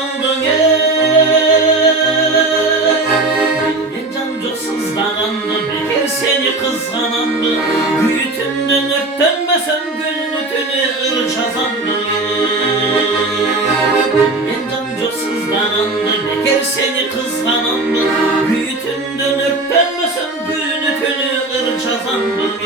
kaldın bir can coksuzlanandı, bekir seni kızganandı, büyütünden örttenmesen gülütünü ırçazandı. Bir can coksuzlanandı, bekir seni kızganandı, büyütünden örttenmesen gülütünü ırçazandı.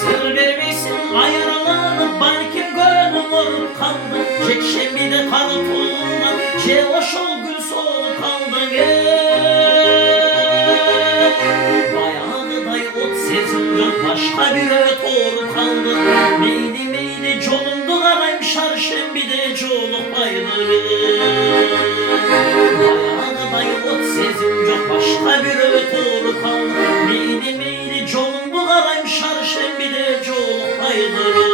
Sır vermişsin ayrılanıp balkim gönlüm olup kaldı. Çekşemide karı tulundan cevaş ol gül soğuk kaldı. Bayağı day ot sezince başka bir öğüt doğru kaldı. Meyli meyli colundu karayım şarşem bir de coluk bayılır. Bayağı day ot sezince başka bir öğüt doğru kaldı. Meyli meyli colundu karayım şarşem bir de coluk bayılır.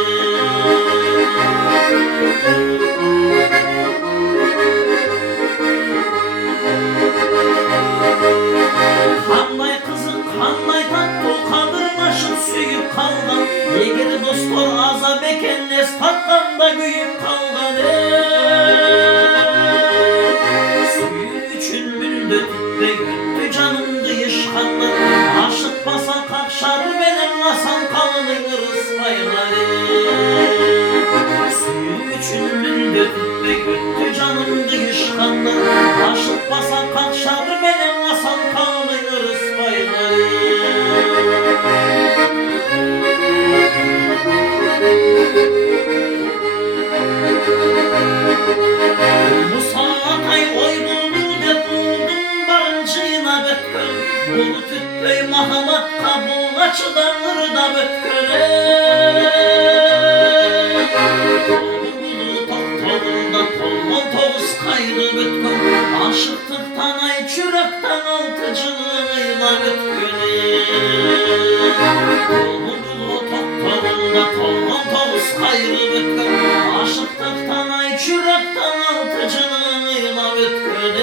Kanlay kızı kanlay tatlı kadırmaşın süyüp kaldan. Yegiri dostlar azap ekenles tatkanda güyüp kaldan. Suyu için müldü tütte güttü canım dıyışkanlar. Aşık basa kakşar benim lasan kalını ırıspaylar. Suyu için müldü tütte güttü canım dıyışkanlar. Aşık basa kakşar benim lasan kalını ırıspaylar. Musa'kay oy buldu dep buldum barıncıyla bötkön. Bulu tüttüy Mahamat kabul açıdan ırda bötkön. Bulu toktorunda tolman toğuz kayrı bötkön. Aşıktıktan ay çürekten altıcılığıyla bötkön. Bulu toktorunda tolman toğuz kayrı bötkön. Aşıktıktan ay çürekten altıcılığıyla bötkön.